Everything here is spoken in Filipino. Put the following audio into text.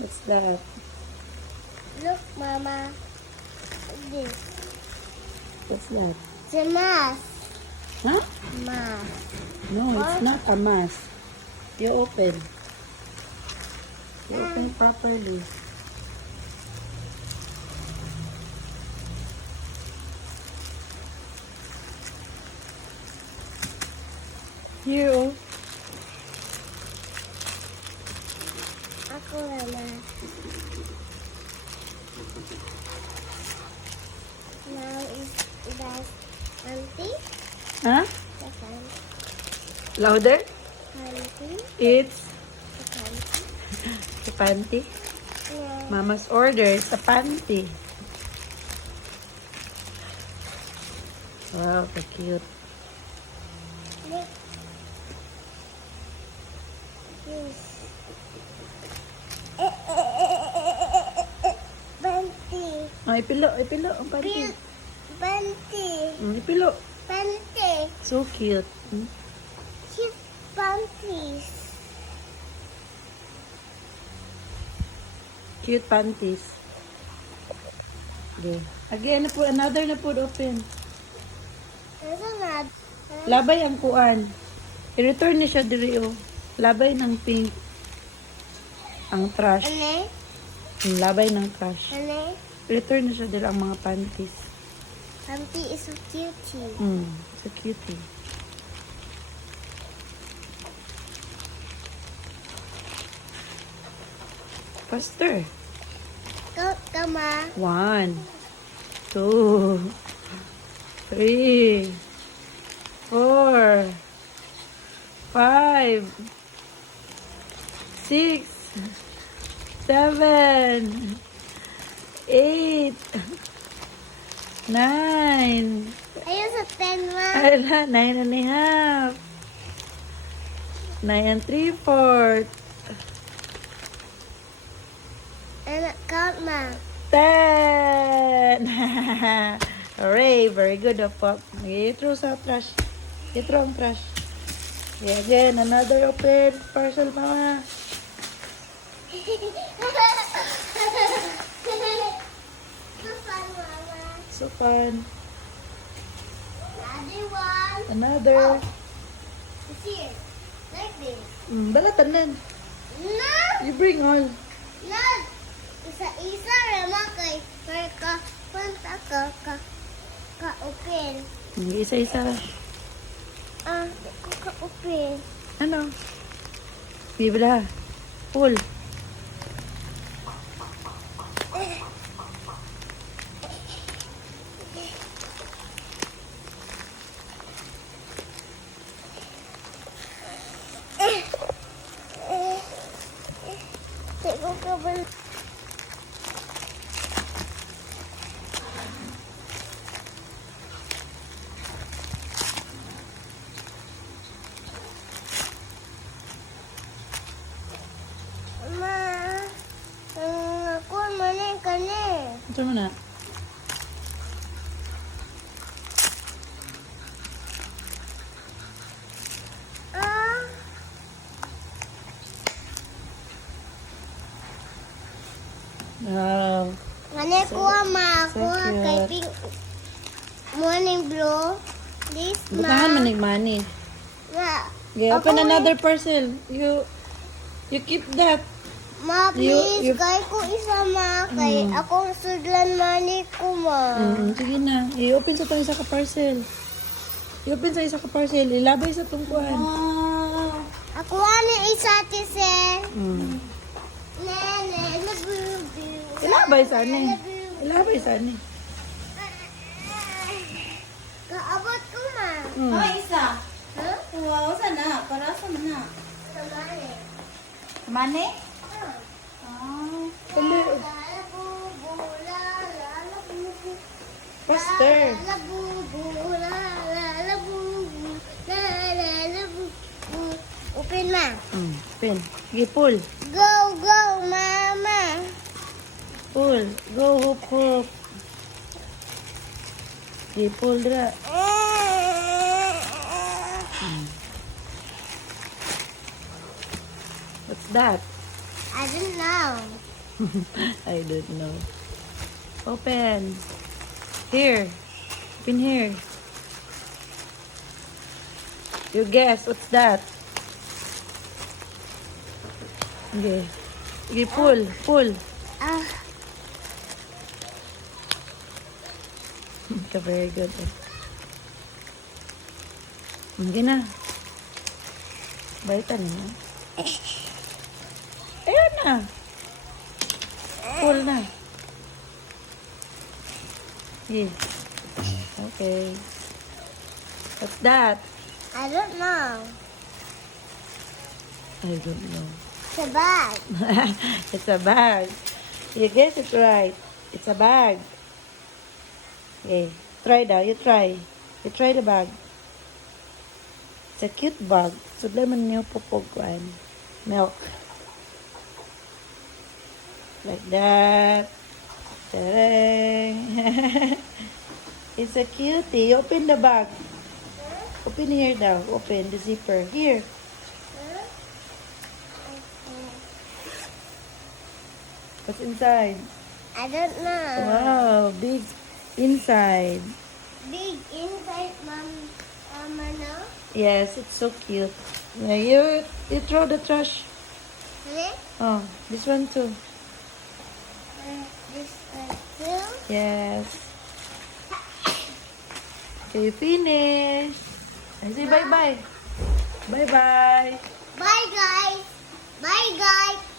What's that? Look, Mama. This. What's that? It's a mask. Huh? Mask. No, it's What? not a mask. You open. You open properly. Here, oh. Ako na. Now is that auntie? Huh? That's auntie. Louder? Auntie? It's That's auntie. a panty. Yeah. Mama's order is a panty. Wow, so cute. Look. Yes. Banti. Oh, ipilo ang panty. Banti. Ipilo. Banti. So cute. Cute panties. Cute panties. Okay. Again, na po, another na po open. Ito na. Labay ang kuan. I-return ni siya diri oh. Labay ng pink. Ang trash. Ano? Ang labay ng trash. Ano? I-return ni siya diri ang mga panties. Panty is so cutie. So cutie. Faster. Come on. 1, 2, 3, 4, 5, 6, 7, 8, 9. Ayun sa 10 ma. Ala, 9 and a half. 9 and 3/4. Ano, count ma. 10! Hooray! Very good, Pop. I-throw sa trash. I-throw ang trash. Okay, again, another open parcel, Mama. So fun, Mama. So fun. Another one. Another. It's here. Like this. Balatan nan. No! You bring all. No! Isa-isa naman kay punta ka-open. Isa-isa. Ka-open. Ano? Bibla. Pull. Teko ka ba? Ma, ako manay ka na eh. Ito mo na. Ah, Wow. manay kuha ma, so kuha kay cute. pink. Morning blue. This Butahan ma. man yung money. Ma, Okay, open another parcel. You keep that. ma, please, You- kay ko isa ma, kay akong sudlan money ko ma. Sige na. I-open sa itong isa ka parcel. I-open sa isa ka parcel. Ilabay sa tungkuhan. Ako ano isa tisen. Nene, labubu. Ilabay sa ani. Ilabay sa ani. Kaabot ko ma. Oh, isa. Ha? Wow, sana. Para sa mana. Sa money. Mane? Ah. Oh. Lalabubu, lalabubu. Faster. Lalabubu, lalabubu, lalabubu. Open ma. Pen. Sige, pull. Go, go, mama. Pull. Go, hoop, hoop. Sige, pull dra. What's that? I don't know. I don't know. Open. Here. Open here. You guess, what's that? Okay. Okay, pull. Pull. Ah, Okay, very good. Okay na. Balitan mo. Ayun na. Pull na. Yeah. Okay. What's that? I don't know. I don't know. It's a bag. It's a bag. You guess it right. It's a bag. Okay. Try daw. You try. You try the bag. It's a cute bag. Sudlay man niyo pupugkuan. Milk. Like that. Tarang. It's a cutie. Open the bag. Open here daw. Open the zipper. Here. What's inside? I don't know. Wow, big inside. Big inside, Mama, no? Yes, it's so cute. Yeah, you throw the trash. Really? Oh, this one too. This one too? Yes. Okay, you finish. And say bye-bye. Bye-bye. Bye, guys. Bye, guys.